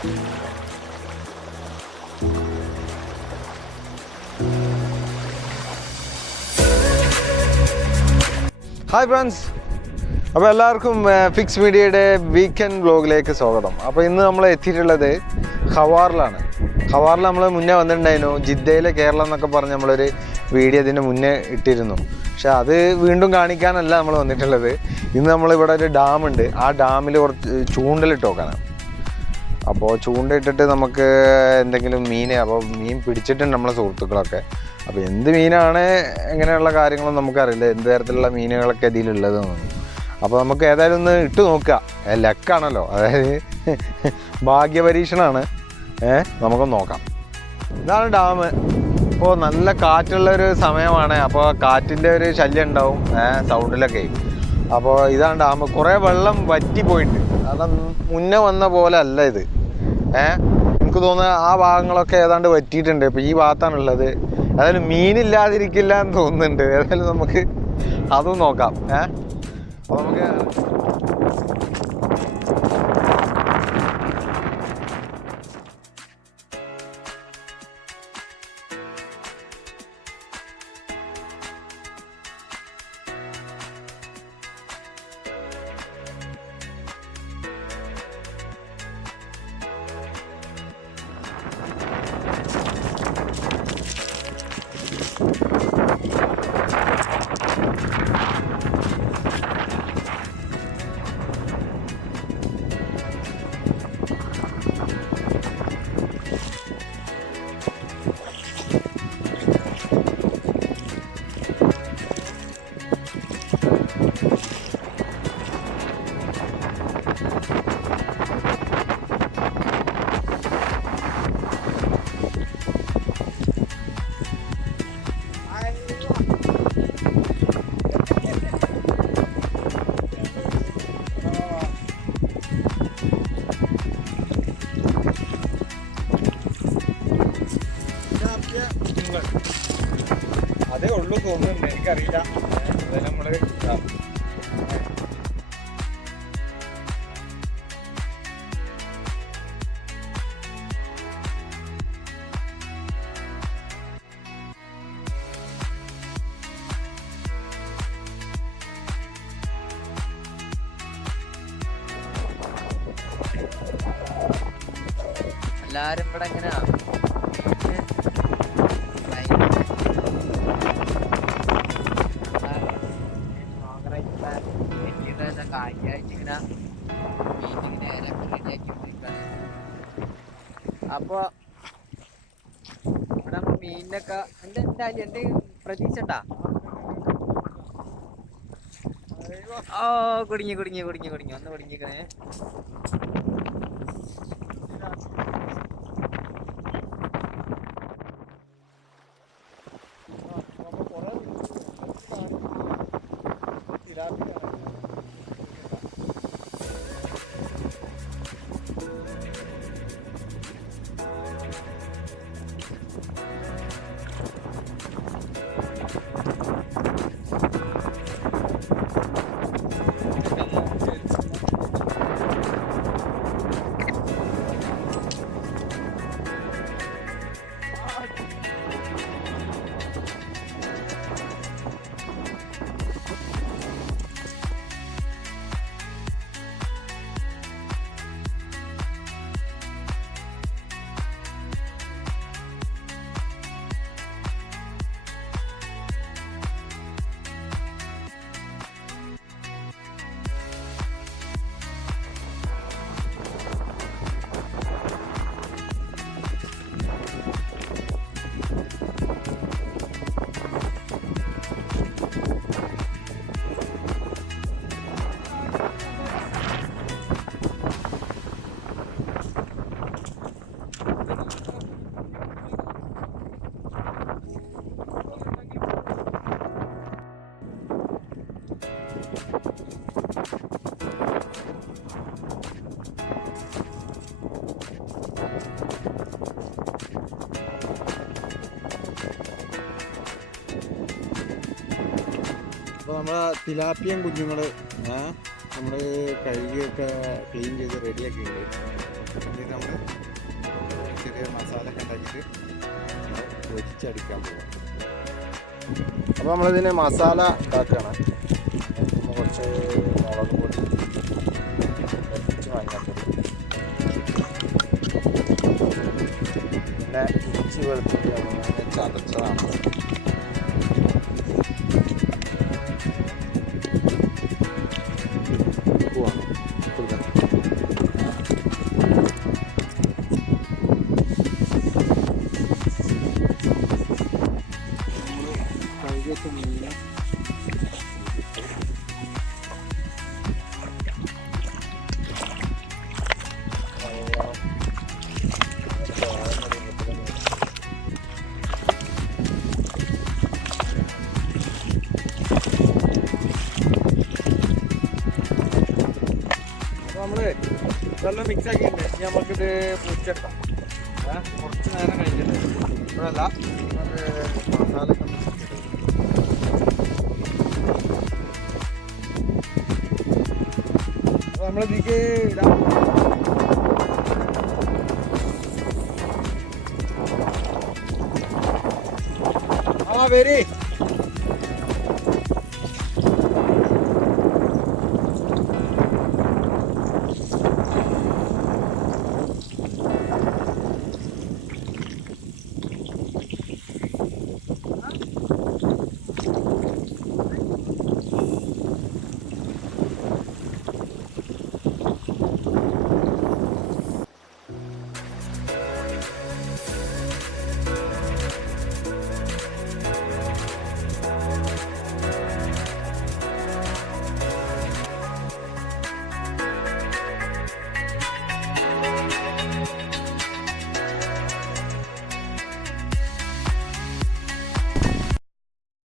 Hi friends, അപ്പോൾ എല്ലാവർക്കും fix മീഡിയയുടെ വീക്കെൻഡ് വ്ലോഗിലേക്ക് സ്വാഗതം. അപ്പോൾ ഇന്ന് നമ്മൾ എത്തിയിട്ടുള്ളത് ഖവാറിലാണ്. ഖവാറിൽ നമ്മൾ മുന്നേ വന്നിട്ടുണ്ടായിരുന്നു. ജിദ്ദയിലെ കേരളം എന്നൊക്കെ പറഞ്ഞ് നമ്മളൊരു വീഡിയോ ഇതിന് മുന്നേ ഇട്ടിരുന്നു. പക്ഷെ അത് വീണ്ടും കാണിക്കാനല്ല നമ്മൾ വന്നിട്ടുള്ളത്. ഇന്ന് നമ്മളിവിടെ ഒരു ഡാമുണ്ട്, ആ ഡാമിൽ കുറച്ച് ചൂണ്ടലിട്ട് നോക്കാനാണ്. അപ്പോൾ ചൂണ്ടയിട്ടിട്ട് നമുക്ക് എന്തെങ്കിലും അപ്പോൾ മീൻ പിടിച്ചിട്ടുണ്ട് നമ്മളെ സുഹൃത്തുക്കളൊക്കെ. അപ്പോൾ എന്ത് മീനാണ്, എങ്ങനെയുള്ള കാര്യങ്ങളൊന്നും നമുക്കറിയില്ല, എന്ത് തരത്തിലുള്ള മീനുകളൊക്കെ ഇതിലുള്ളതെന്നൊന്നും. അപ്പോൾ നമുക്ക് ഏതായാലും ഒന്ന് ഇട്ട് നോക്കുക. ലക്കാണല്ലോ, അതായത് ഭാഗ്യപരീക്ഷണമാണ്. നമുക്കൊന്ന് നോക്കാം. ഇതാണ് ഡാം. ഇപ്പോൾ നല്ല കാറ്റുള്ളൊരു സമയമാണ്, അപ്പോൾ കാറ്റിൻ്റെ ഒരു ശല്യം ഉണ്ടാവും സൗണ്ടിലൊക്കെ. അപ്പോൾ ഇതാണ് ഡാം. കുറേ വെള്ളം വറ്റിപ്പോയിട്ട്, അത് മുന്നേ വന്ന പോലെ അല്ല ഇത്. എനിക്ക് തോന്നുന്നത് ആ ഭാഗങ്ങളൊക്കെ ഏതാണ്ട് വറ്റിയിട്ടുണ്ട്. ഇപ്പോൾ ഈ ഭാഗത്താണുള്ളത്. ഏതായാലും മീനില്ലാതിരിക്കില്ല എന്ന് തോന്നുന്നുണ്ട്. ഏതായാലും നമുക്ക് അതും നോക്കാം. അപ്പോൾ നമുക്ക് അതേ ഉള്ളൂ തോന്നുന്നുണ്ട്, എനിക്കറിയില്ല. അതായത് നമ്മള് എല്ലാരും ഇവിടെ എങ്ങനെയാ അപ്പൊ ഇവിടെ മീനിനൊക്കെ എന്റെ പ്രതീക്ഷ ഉണ്ടാ. ഓ കുടുങ്ങി ഒന്ന് കുടുങ്ങിക്കണേ. അപ്പോൾ നമ്മളെ തിലാപ്പിയൻ കുഞ്ഞുങ്ങൾ നമ്മൾ കഴുകിയൊക്കെ ക്ലീൻ ചെയ്ത് റെഡിയാക്കി ഉണ്ട്. എന്നിട്ട് നമ്മൾ ചെറിയ മസാല ഒക്കെ ഉണ്ടാക്കിയിട്ട് പൊരിച്ചടിക്കാൻ പോകും. അപ്പോൾ നമ്മളിതിന് മസാല ഉണ്ടാക്കുകയാണ്. കുറച്ച് മുളക് പൊടി, കുറച്ച് മഞ്ഞൾപ്പൊടി, പിന്നെ ഇഞ്ചി വെളുത്തുള്ളി അങ്ങനെ ചതച്ചതാണ്. ഉപ്പുമാണ് കഴുകിയൊക്കെ മീൻ നമ്മള് ഇതെല്ലാം മിക്സ് ആക്കിയിട്ടുണ്ട്. ഇനി നമുക്കിത് പൊരിച്ചെടുക്കാം. കുറച്ച് നേരം കഴിഞ്ഞിട്ട് ഇപ്പോഴല്ല നമുക്ക് മസാലയൊക്കെ അപ്പോൾ നമ്മളിതിലേക്ക് ഇടാം. ആ വരി